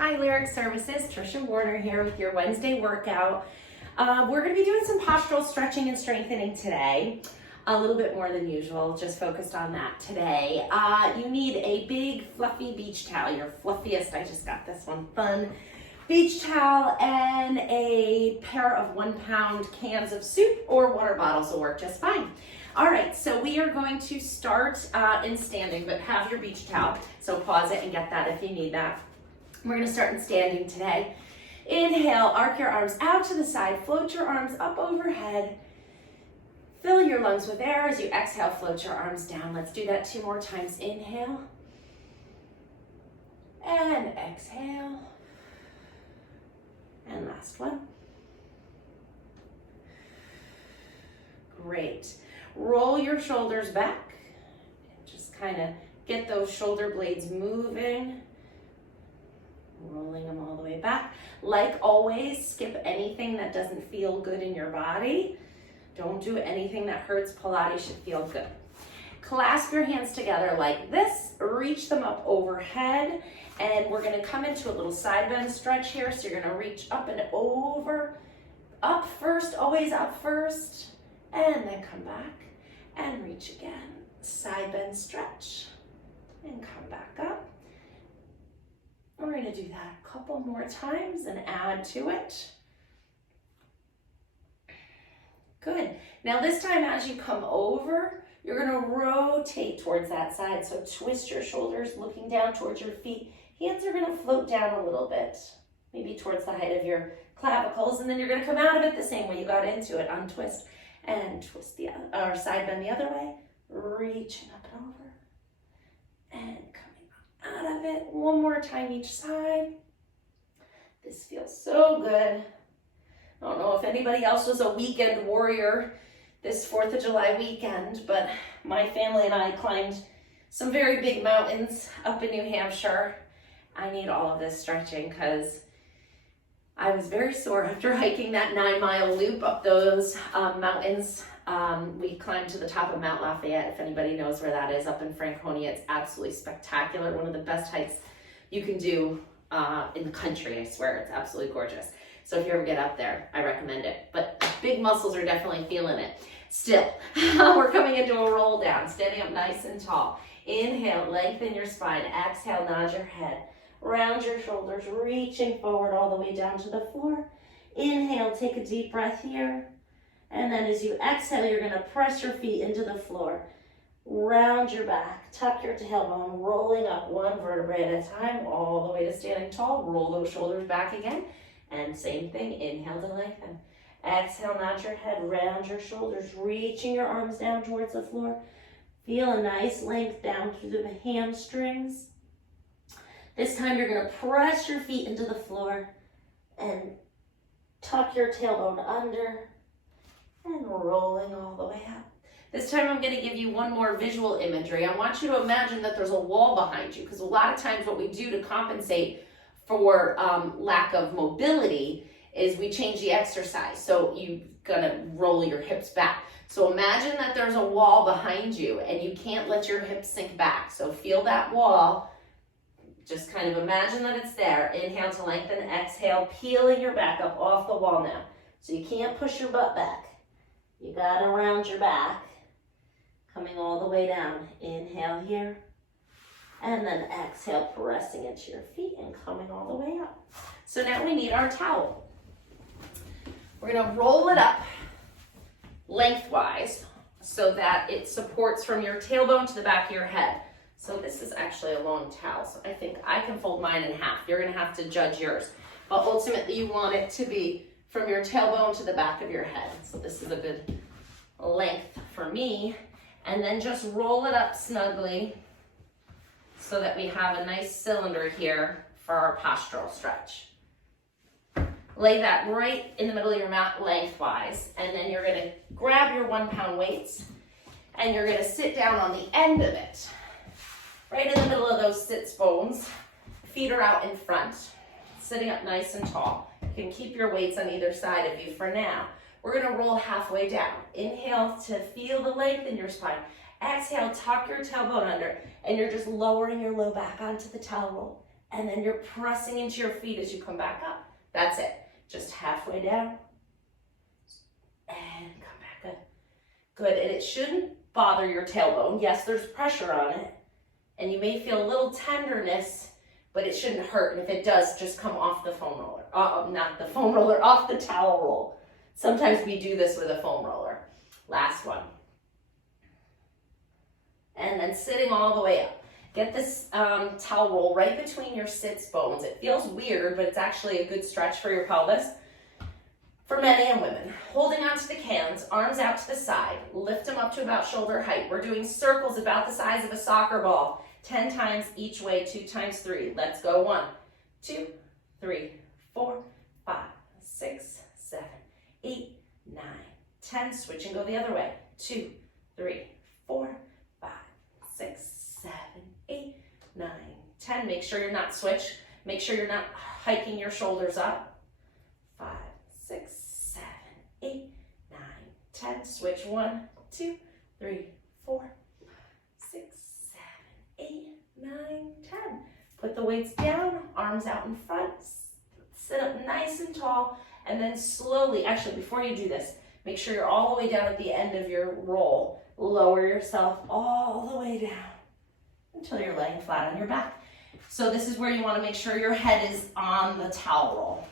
Hi, Lyric Services. Trisha Warner here with your Wednesday workout. We're going to be doing some postural stretching and strengthening today. A little bit more than usual, just focused on that today. You need a big fluffy beach towel, your fluffiest. I just got this one, fun beach towel, and a pair of 1 pound cans of soup or water bottles will work just fine. All right, so we are going to start in standing, but have your beach towel. So pause it and get that if you need that. We're gonna start in standing today. Inhale, arc your arms out to the side, float your arms up overhead. Fill your lungs with air as you exhale, float your arms down. Let's do that 2 more times. Inhale and exhale. And last one. Great. Roll your shoulders back. Just kind of get those shoulder blades moving. Rolling them all the way back. Like always, skip anything that doesn't feel good in your body. Don't do anything that hurts. Pilates should feel good. Clasp your hands together like this. Reach them up overhead. And we're going to come into a little side bend stretch here. So you're going to reach up and over. Up first, always up first. And then come back and reach again. Side bend stretch. And come back up. We're going to do that a couple more times and add to it. Good. Now this time as you come over, you're going to rotate towards that side. So twist your shoulders, looking down towards your feet. Hands are going to float down a little bit, maybe towards the height of your clavicles, and then you're going to come out of it the same way you got into it. Untwist and twist the other, or side bend the other way. Reaching up and over and coming out of it. 1 more time each side. This feels so good. I don't know if anybody else was a weekend warrior this 4th of July weekend, but my family and I climbed some very big mountains up in New Hampshire. I need all of this stretching because I was very sore after hiking that 9-mile loop up those mountains. We climbed to the top of Mount Lafayette, if anybody knows where that is, up in Franconia. It's absolutely spectacular. One of the best hikes you can do in the country, I swear. It's absolutely gorgeous. So if you ever get up there, I recommend it. But big muscles are definitely feeling it. Still, we're coming into a roll down, standing up nice and tall. Inhale, lengthen your spine. Exhale, nod your head. Round your shoulders, reaching forward all the way down to the floor. Inhale, take a deep breath here. And then as you exhale, you're going to press your feet into the floor. Round your back, tuck your tailbone, rolling up 1 vertebrae at a time, all the way to standing tall. Roll those shoulders back again. And same thing, inhale to lengthen. Exhale, nod your head, round your shoulders, reaching your arms down towards the floor. Feel a nice length down through the hamstrings. This time you're going to press your feet into the floor and tuck your tailbone under and rolling all the way up. This time I'm going to give you one more visual imagery. I want you to imagine that there's a wall behind you, because a lot of times what we do to compensate for lack of mobility is we change the exercise. So you're going to roll your hips back. So imagine that there's a wall behind you and you can't let your hips sink back. So feel that wall. Just kind of imagine that it's there. Inhale to lengthen, exhale, peeling your back up off the wall now. So you can't push your butt back. You gotta round your back, coming all the way down. Inhale here, and then exhale, pressing into your feet and coming all the way up. So now we need our towel. We're gonna roll it up lengthwise so that it supports from your tailbone to the back of your head. So this is actually a long towel, so I think I can fold mine in half. You're gonna have to judge yours. But ultimately you want it to be from your tailbone to the back of your head. So this is a good length for me. And then just roll it up snugly so that we have a nice cylinder here for our postural stretch. Lay that right in the middle of your mat lengthwise. And then you're gonna grab your 1 pound weights and you're gonna sit down on the end of it. Right in the middle of those sits bones. Feet are out in front, sitting up nice and tall. You can keep your weights on either side of you for now. We're gonna roll halfway down. Inhale to feel the length in your spine. Exhale, tuck your tailbone under, and you're just lowering your low back onto the towel roll. And then you're pressing into your feet as you come back up. That's it. Just halfway down. And come back up. Good, and it shouldn't bother your tailbone. Yes, there's pressure on it, and you may feel a little tenderness, but it shouldn't hurt. And if it does, just come off the foam roller. Not the foam roller, off the towel roll. Sometimes we do this with a foam roller. Last one. And then sitting all the way up. Get this towel roll right between your sits bones. It feels weird, but it's actually a good stretch for your pelvis. For men and women, holding onto the cans, arms out to the side, lift them up to about shoulder height. We're doing circles about the size of a soccer ball, 10 times each way, 2 times 3. Let's go. 1, 2, 3, 4, 5, 6, 7, 8, 9, 10. Switch and go the other way. 2, 3, 4, 5, 6, 7, 8, 9, 10. Make sure you're not switch. Make sure you're not hiking your shoulders up. 5, 6, 7, 8, 9, 10. Switch. 1, 2, 3, 4, 6, 7, 8, 9, 10. Put the weights down, arms out in front. Sit up nice and tall, and then slowly, actually before you do this, make sure you're all the way down at the end of your roll. Lower yourself all the way down until you're laying flat on your back. So this is where you want to make sure your head is on the towel roll.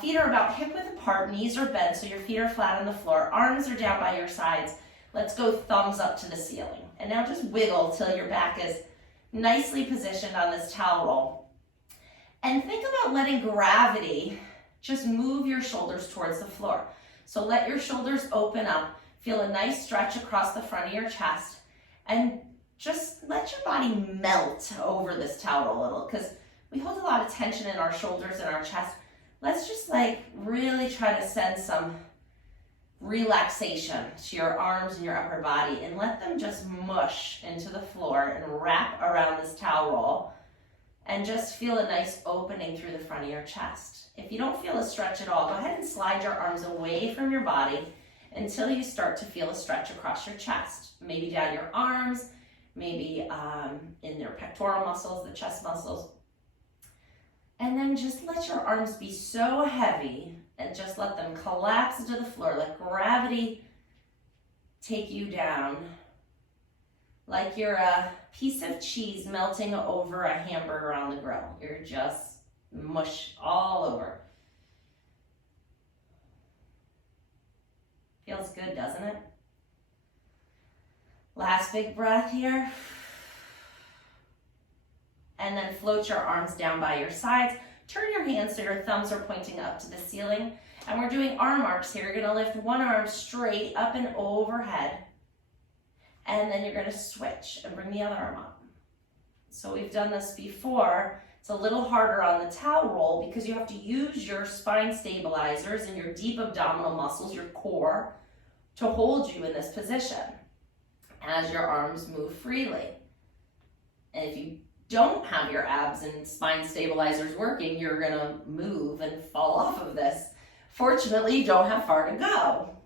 Feet are about hip width apart, knees are bent, so your feet are flat on the floor. Arms are down by your sides. Let's go thumbs up to the ceiling. And now just wiggle till your back is nicely positioned on this towel roll. And think about letting gravity just move your shoulders towards the floor. So let your shoulders open up. Feel a nice stretch across the front of your chest. And just let your body melt over this towel roll a little, because we hold a lot of tension in our shoulders and our chest. Let's just really try to send some relaxation to your arms and your upper body and let them just mush into the floor and wrap around this towel roll and just feel a nice opening through the front of your chest. If you don't feel a stretch at all, go ahead and slide your arms away from your body until you start to feel a stretch across your chest. Maybe down your arms, maybe in your pectoral muscles, the chest muscles. And then just let your arms be so heavy and just let them collapse into the floor. Let gravity take you down like you're a piece of cheese melting over a hamburger on the grill. You're just mush all over. Feels good, doesn't it? Last big breath here. And then float your arms down by your sides. Turn your hands so your thumbs are pointing up to the ceiling. And we're doing arm arcs here. You're going to lift one arm straight up and overhead. And then you're going to switch and bring the other arm up. So we've done this before. It's a little harder on the towel roll because you have to use your spine stabilizers and your deep abdominal muscles, your core, to hold you in this position as your arms move freely. And if you don't have your abs and spine stabilizers working, you're going to move and fall off of this. Fortunately, you don't have far to go.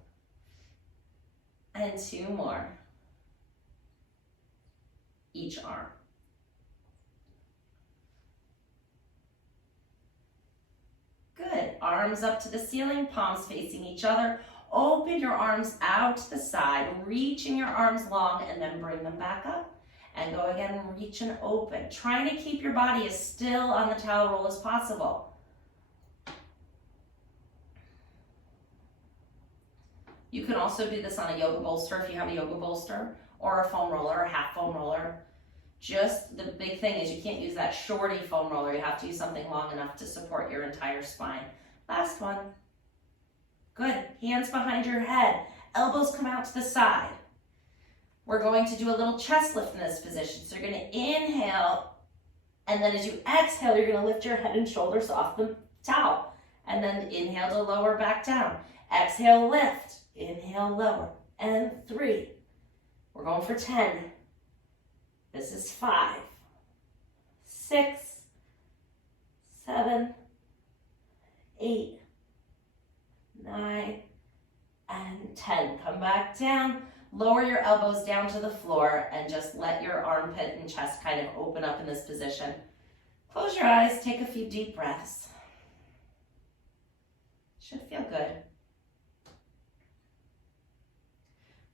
And 2 more. Each arm. Good. Arms up to the ceiling, palms facing each other. Open your arms out to the side, reaching your arms long, and then bring them back up. And go again, reach and open. Trying to keep your body as still on the towel roll as possible. You can also do this on a yoga bolster if you have a yoga bolster, or a foam roller, or a half foam roller. Just the big thing is you can't use that shorty foam roller. You have to use something long enough to support your entire spine. Last one. Good. Hands behind your head. Elbows come out to the side. We're going to do a little chest lift in this position. So you're going to inhale, and then as you exhale, you're going to lift your head and shoulders off the towel. And then inhale to lower back down. Exhale, lift. Inhale, lower. And 3. We're going for 10. This is 5, 6, 7, 8, 9, and 10. Come back down. Lower your elbows down to the floor and just let your armpit and chest kind of open up in this position. Close your eyes, take a few deep breaths. Should feel good.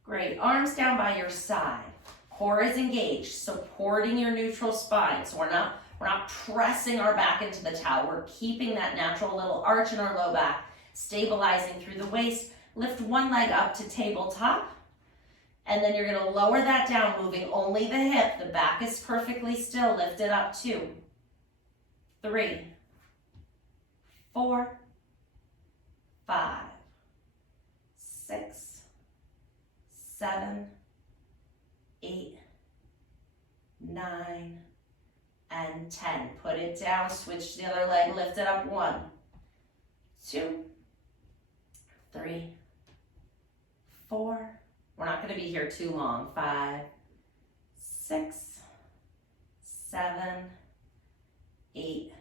Great, arms down by your side. Core is engaged, supporting your neutral spine. So we're not pressing our back into the towel. We're keeping that natural little arch in our low back, stabilizing through the waist. Lift one leg up to tabletop. And then you're gonna lower that down, moving only the hip. The back is perfectly still. Lift it up, 2, 3, 4, 5, 6, 7, 8, 9, and 10. Put it down, switch to the other leg, lift it up, 1, 2, 3, 4. We're not gonna be here too long. 5, 6, 7, 8,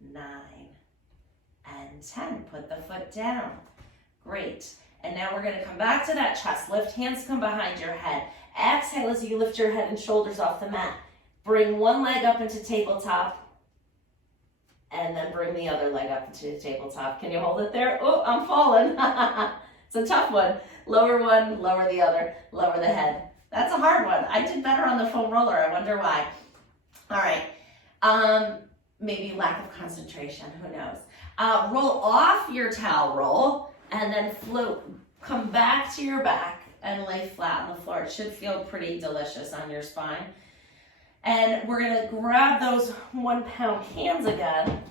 9, and 10. Put the foot down. Great. And now we're gonna come back to that chest. Lift, hands come behind your head. Exhale as you lift your head and shoulders off the mat. Bring one leg up into tabletop. And then bring the other leg up into the tabletop. Can you hold it there? Oh, I'm falling. It's a tough one. Lower one, lower the other, lower the head. That's a hard one. I did better on the foam roller. I wonder why. All right. Maybe lack of concentration. Who knows? Roll off your towel roll and then float. Come back to your back and lay flat on the floor. It should feel pretty delicious on your spine. And we're going to grab those 1 pound hands again.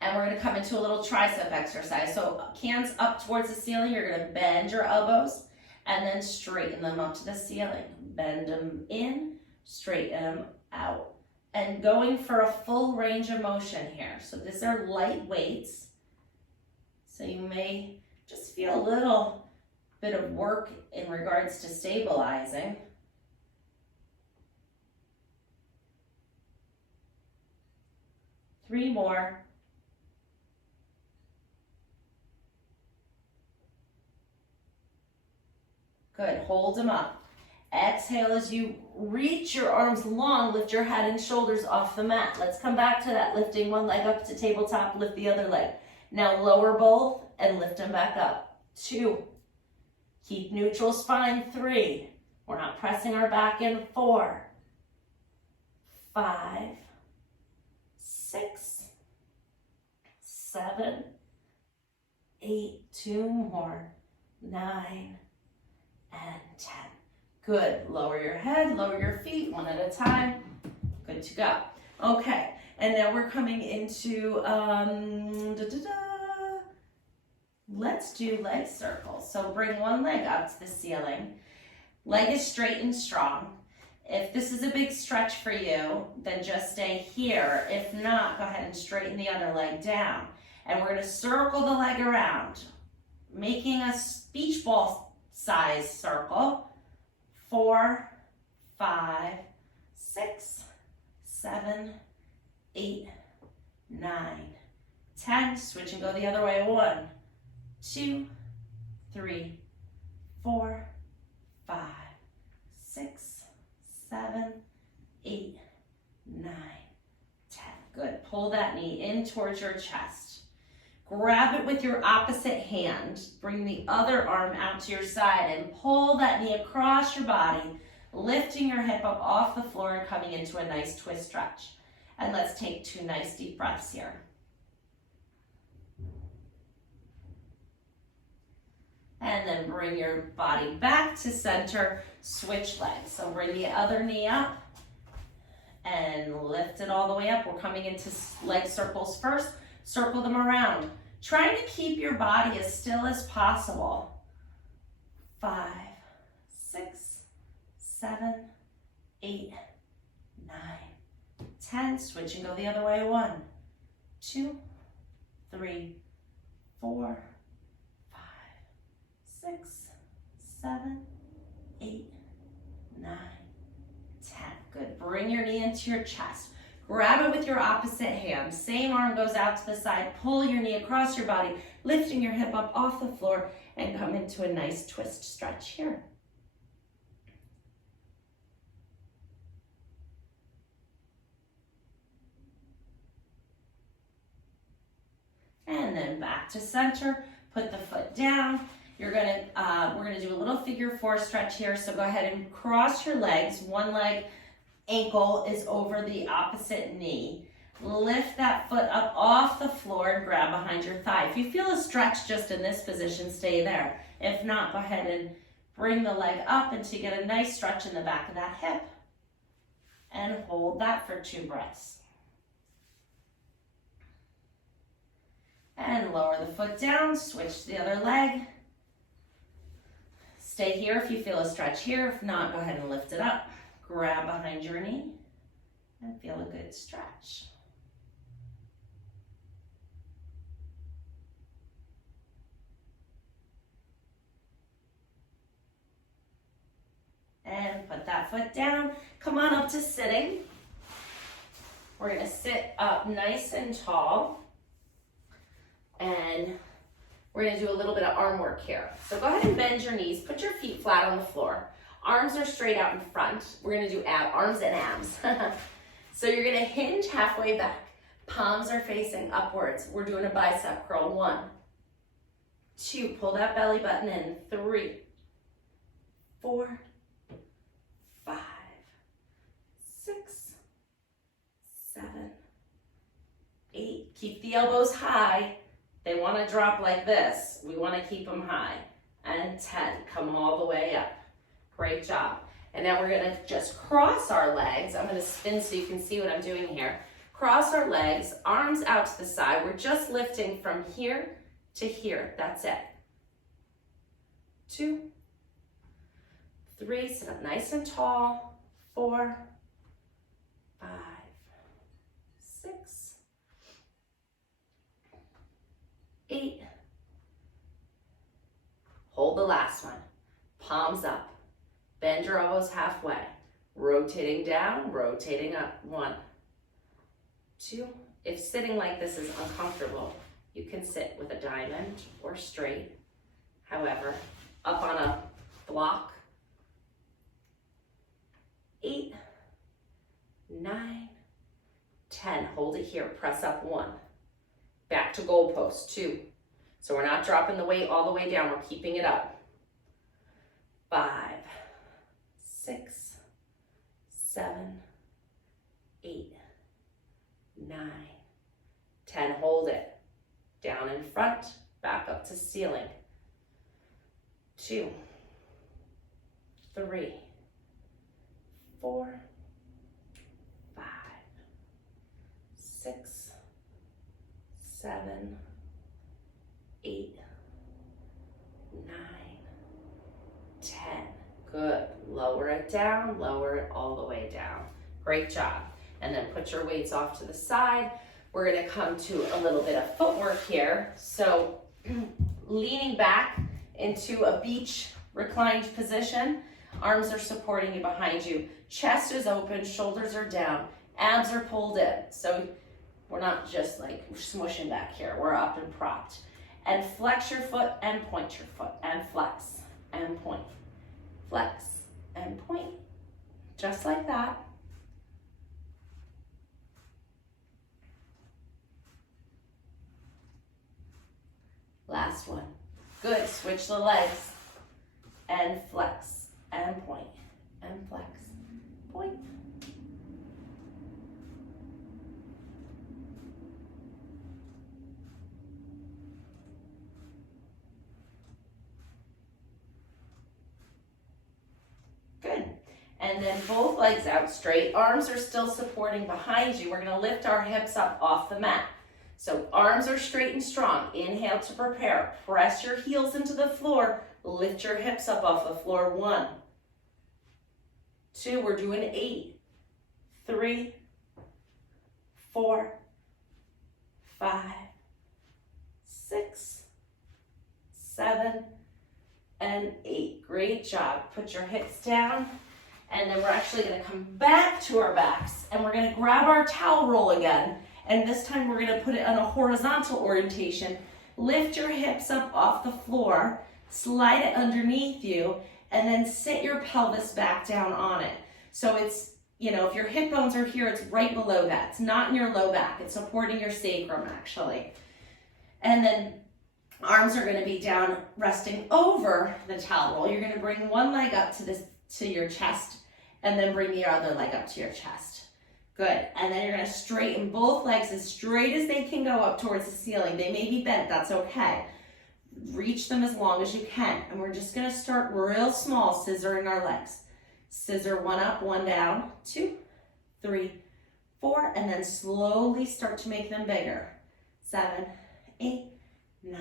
And we're going to come into a little tricep exercise. So hands up towards the ceiling. You're going to bend your elbows and then straighten them up to the ceiling. Bend them in, straighten them out. And going for a full range of motion here. So these are light weights. So you may just feel a little bit of work in regards to stabilizing. Three more. Good, hold them up. Exhale as you reach your arms long, lift your head and shoulders off the mat. Let's come back to that, lifting one leg up to tabletop, lift the other leg. Now lower both and lift them back up. 2, keep neutral spine. 3, we're not pressing our back in. 4, 5, 6, 7, 8, 2 more, 9, and 10. Good, lower your head, lower your feet, one at a time. Good to go. Okay, and now we're coming into, let's do leg circles. So bring one leg up to the ceiling. Leg is straight and strong. If this is a big stretch for you, then just stay here. If not, go ahead and straighten the other leg down. And we're gonna circle the leg around, making a beach ball size circle. 4, 5, 6, 7, 8, 9, 10. Switch and go the other way. 1, 2, 3, 4, 5, 6, 7, 8, 9, 10. Good. Pull that knee in towards your chest. Grab it with your opposite hand. Bring the other arm out to your side and pull that knee across your body, lifting your hip up off the floor and coming into a nice twist stretch. And let's take 2 nice deep breaths here. And then bring your body back to center, switch legs. So bring the other knee up and lift it all the way up. We're coming into leg circles first. Circle them around. Trying to keep your body as still as possible. 5, 6, 7, 8, 9, 10. Switch and go the other way. 1, 2, 3, 4, 5, 6, 7, 8, 9, 10. Good. Bring your knee into your chest. Grab it with your opposite hand. Same arm goes out to the side. Pull your knee across your body, lifting your hip up off the floor and come into a nice twist stretch here. then back to center. Put the foot down. We're gonna do a little figure 4 stretch here. So go ahead and cross your legs. One leg ankle is over the opposite knee. Lift that foot up off the floor and grab behind your thigh. If you feel a stretch just in this position, stay there. If not, go ahead and bring the leg up until you get a nice stretch in the back of that hip. And hold that for 2 breaths. And lower the foot down, switch to the other leg. Stay here if you feel a stretch here. If not, go ahead and lift it up. Grab behind your knee and feel a good stretch. And put that foot down. Come on up to sitting. We're gonna sit up nice and tall. And we're gonna do a little bit of arm work here. So go ahead and bend your knees, put your feet flat on the floor. Arms are straight out in front. We're gonna do arms and abs. So you're gonna hinge halfway back. Palms are facing upwards. We're doing a bicep curl. 1, 2, pull that belly button in. 3, 4, 5, 6, 7, 8. Keep the elbows high. They want to drop like this. We want to keep them high. And 10. Come all the way up. Great job. And now we're going to just cross our legs. I'm going to spin so you can see what I'm doing here. Cross our legs, arms out to the side. We're just lifting from here to here. That's it. 2, 3, sit up nice and tall. 4, 5, 6, 8. Hold the last one. Palms up. Bend your elbows halfway. Rotating down, rotating up. 1, 2. If sitting like this is uncomfortable, you can sit with a diamond or straight. However, up on a block. 8, 9, 10. Hold it here. Press up. 1. Back to goalpost. 2. So we're not dropping the weight all the way down. We're keeping it up. 5, 6, 7, 8, 9, 10. Hold it. Down in front. Back up to ceiling. 2, 3, 4, 5, 6, 7, 8, 9, 10. Good. Lower it down, lower it all the way down. Great job. And then put your weights off to the side. We're going to come to a little bit of footwork here. So leaning back into a beach reclined position. Arms are supporting you behind you. Chest is open, shoulders are down, abs are pulled in. So we're not just like smushing back here. We're up and propped. And flex your foot and point your foot and flex and point. Flex and point. Just like that. Last one. Good. Switch the legs and flex and point and flex. Point. Good. And then both legs out straight. Arms are still supporting behind you. We're going to lift our hips up off the mat. So arms are straight and strong. Inhale to prepare. Press your heels into the floor. Lift your hips up off the floor. 1, 2, we're doing 8, 3, 4, 5, 6, 7, and 8. Great job. Put your hips down. And then we're actually going to come back to our backs and we're going to grab our towel roll again. And this time we're going to put it on a horizontal orientation. Lift your hips up off the floor, slide it underneath you, and then sit your pelvis back down on it. So it's, you know, if your hip bones are here, it's right below that. It's not in your low back. It's supporting your sacrum, actually. And then arms are gonna be down, resting over the towel roll. You're gonna bring one leg up to your chest, and then bring the other leg up to your chest. Good, and then you're gonna straighten both legs as straight as they can go up towards the ceiling. They may be bent, that's okay. Reach them as long as you can. And we're just gonna start real small, scissoring our legs. Scissor one up, one down, 2, 3, 4, and then slowly start to make them bigger. 7, 8, 9,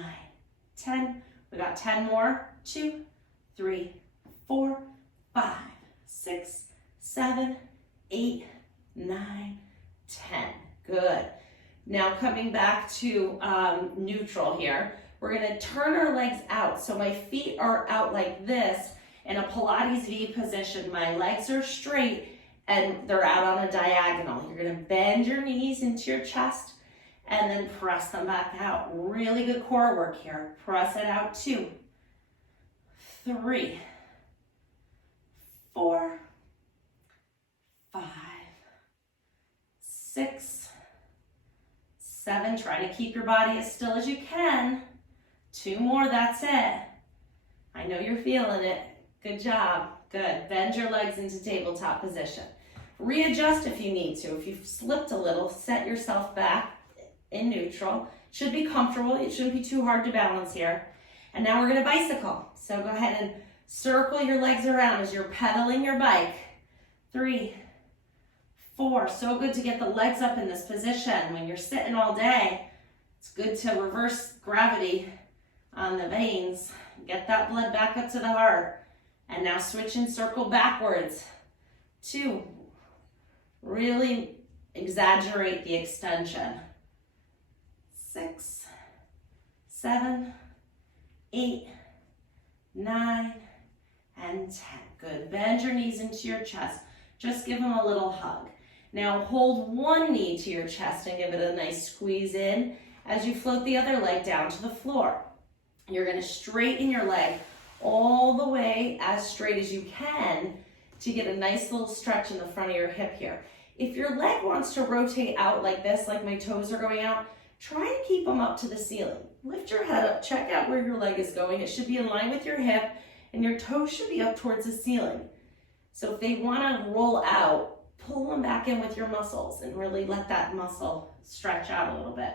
10. We got 10 more. 2, 3, 4, 5, 6, 7, 8, 9, 10. Good. Now coming back to neutral here, we're gonna turn our legs out. So my feet are out like this in a Pilates V position. My legs are straight and they're out on a diagonal. You're gonna bend your knees into your chest and then press them back out. Really good core work here. Press it out. 2, 3, 4, 5, 6, 7. Try to keep your body as still as you can. 2 more, that's it. I know you're feeling it. Good job. Good. Bend your legs into tabletop position. Readjust if you need to. If you've slipped a little, set yourself back in neutral. Should be comfortable. It shouldn't be too hard to balance here. And now we're going to bicycle. So go ahead and circle your legs around as you're pedaling your bike. 3, 4. So good to get the legs up in this position. When you're sitting all day, it's good to reverse gravity on the veins. Get that blood back up to the heart. And now switch and circle backwards. 2. Really exaggerate the extension. 6, 7, 8, 9, and 10. Good. Bend your knees into your chest. Just give them a little hug. Now hold one knee to your chest and give it a nice squeeze in as you float the other leg down to the floor. You're going to straighten your leg all the way as straight as you can to get a nice little stretch in the front of your hip here. If your leg wants to rotate out like this, like my toes are going out, try to keep them up to the ceiling. Lift your head up, check out where your leg is going. It should be in line with your hip and your toes should be up towards the ceiling. So if they want to roll out, pull them back in with your muscles and really let that muscle stretch out a little bit.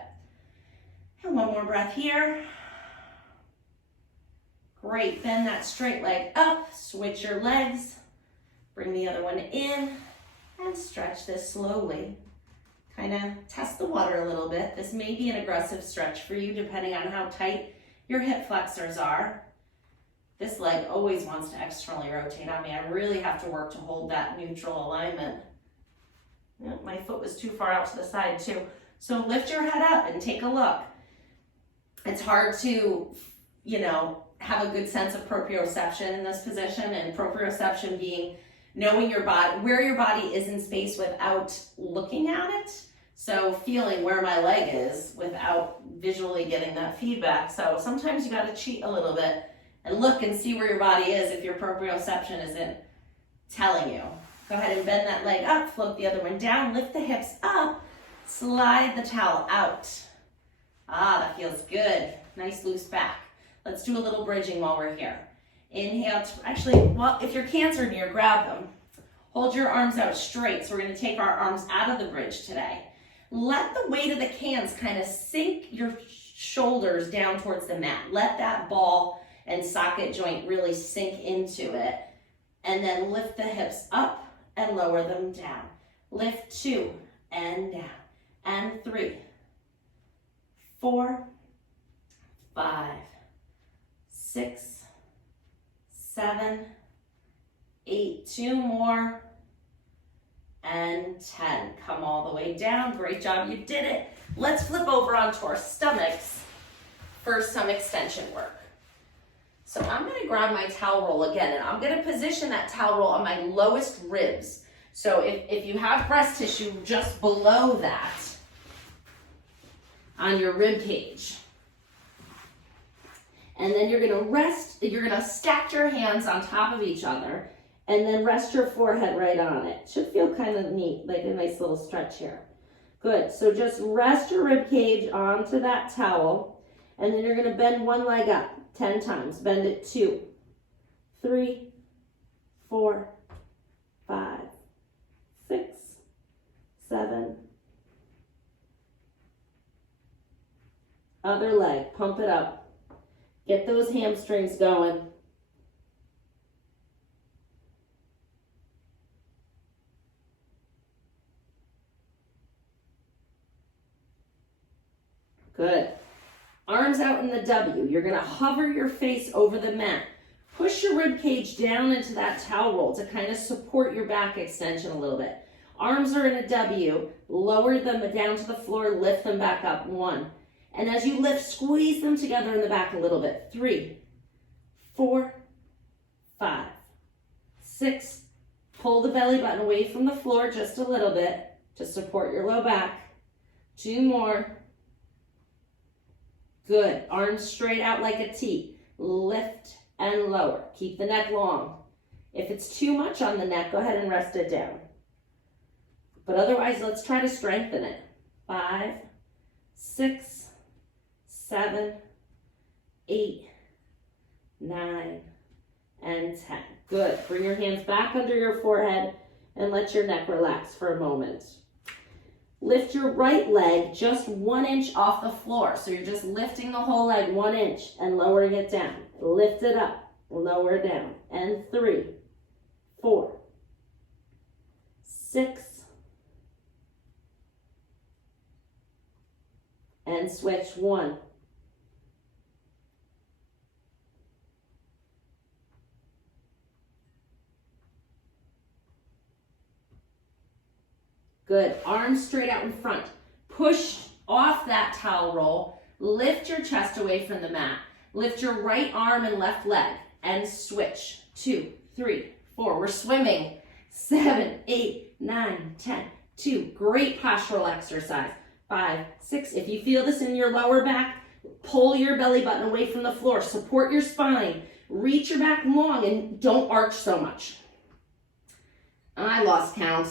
And one more breath here. Great, bend that straight leg up, switch your legs, bring the other one in, and stretch this slowly. Kind of test the water a little bit. This may be an aggressive stretch for you depending on how tight your hip flexors are. This leg always wants to externally rotate on me. I really have to work to hold that neutral alignment. My foot was too far out to the side too. So lift your head up and take a look. It's hard to, have a good sense of proprioception in this position, and proprioception being knowing your body, where your body is in space without looking at it. So feeling where my leg is without visually getting that feedback. So sometimes you got to cheat a little bit and look and see where your body is if your proprioception isn't telling you. Go ahead and bend that leg up, float the other one down, lift the hips up, slide the towel out. Ah, that feels good. Nice loose back. Let's do a little bridging while we're here. Inhale, if your cans are near, grab them. Hold your arms out straight. So we're gonna take our arms out of the bridge today. Let the weight of the cans kind of sink your shoulders down towards the mat. Let that ball and socket joint really sink into it. And then lift the hips up and lower them down. Lift 2 and down. And 3, 4, 5, 6, 7, 8, 2 more, and 10. Come all the way down. Great job, you did it. Let's flip over onto our stomachs for some extension work. So I'm gonna grab my towel roll again, and I'm gonna position that towel roll on my lowest ribs. So if you have breast tissue just below that, on your rib cage. And then you're gonna stack your hands on top of each other and then rest your forehead right on it. Should feel kind of neat, like a nice little stretch here. Good, so just rest your rib cage onto that towel And then you're going to bend one leg up 10 times. Bend it 2, 3, 4, 5, 6, 7. Other leg, pump it up. Get those hamstrings going. Good. Arms out in the W. You're going to hover your face over the mat. Push your rib cage down into that towel roll to kind of support your back extension a little bit. Arms are in a W. Lower them down to the floor. Lift them back up. 1. And as you lift, squeeze them together in the back a little bit. 3, 4, 5, 6. Pull the belly button away from the floor just a little bit to support your low back. 2 more. Good. Arms straight out like a T. Lift and lower. Keep the neck long. If it's too much on the neck, go ahead and rest it down. But otherwise, let's try to strengthen it. 5, 6, 7, 8, 9, and 10. Good. Bring your hands back under your forehead and let your neck relax for a moment. Lift your right leg just 1 inch off the floor. So you're just lifting the whole leg 1 inch and lowering it down. Lift it up, lower down. And 3, 4, 6, and switch. 1. Good. Arms straight out in front. Push off that towel roll. Lift your chest away from the mat. Lift your right arm and left leg and switch. 2, 3, 4. We're swimming. 7, 8, 9, 10. 2. Great postural exercise. 5, 6. If you feel this in your lower back, pull your belly button away from the floor. Support your spine. Reach your back long and don't arch so much. I lost count.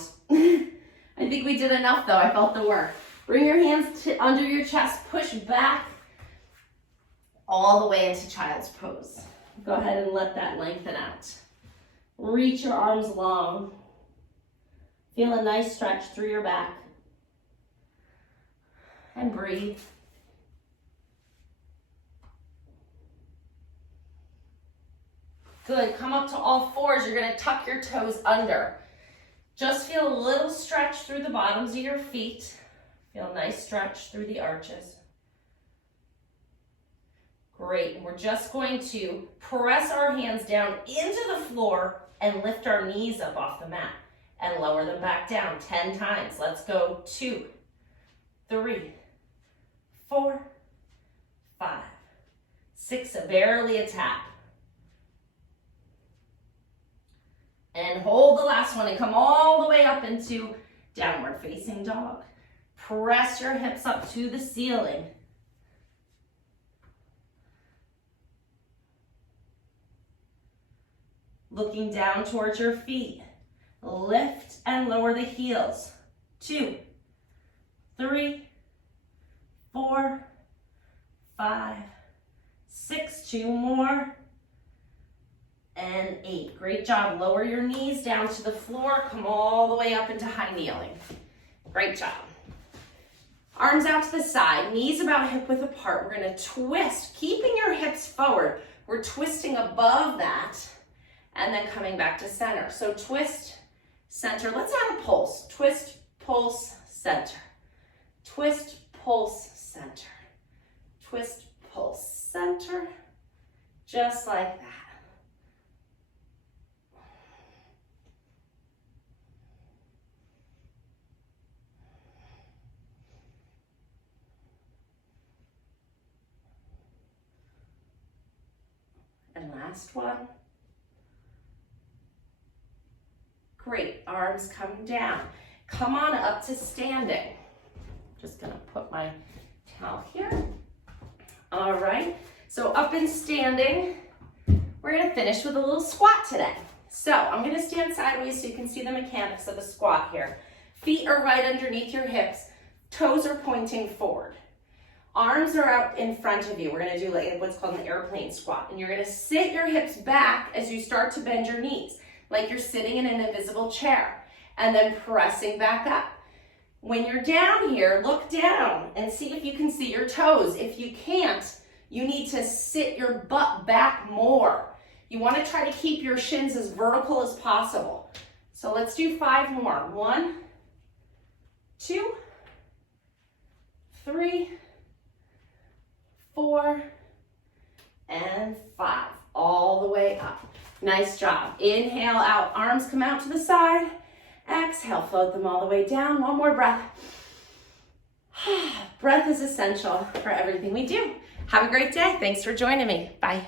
I think we did enough though. I felt the work. Bring your hands under your chest. Push back all the way into child's pose. Go ahead and let that lengthen out. Reach your arms long. Feel a nice stretch through your back. And breathe. Good. Come up to all fours. You're going to tuck your toes under. Just feel a little stretch through the bottoms of your feet. Feel a nice stretch through the arches. Great. And we're just going to press our hands down into the floor and lift our knees up off the mat and lower them back down 10 times. Let's go. 2, 3, 4, 5, 6. Barely a tap. And hold the last one and come all the way up into downward facing dog. Press your hips up to the ceiling. Looking down towards your feet. Lift and lower the heels. 2, 3, 4, 5, 6. 2 more. And 8. Great job. Lower your knees down to the floor. Come all the way up into high kneeling. Great job. Arms out to the side. Knees about hip width apart. We're going to twist, keeping your hips forward. We're twisting above that and then coming back to center. So twist, center. Let's add a pulse. Twist, pulse, center. Twist, pulse, center. Twist, pulse, center. Just like that. And last one. Great, arms come down. Come on up to standing. Just gonna put my towel here. All right, so up and standing, we're gonna finish with a little squat today. So I'm gonna stand sideways so you can see the mechanics of a squat here. Feet are right underneath your hips, toes are pointing forward. Arms are out in front of you. We're gonna do like what's called an airplane squat. And you're gonna sit your hips back as you start to bend your knees, like you're sitting in an invisible chair, and then pressing back up. When you're down here, look down and see if you can see your toes. If you can't, you need to sit your butt back more. You wanna try to keep your shins as vertical as possible. So let's do 5 more. 1, 2, 3, 4, and 5. All the way up. Nice job. Inhale out, arms come out to the side. Exhale, float them all the way down. One more breath. Breath is essential for everything we do. Have a great day. Thanks for joining me. Bye.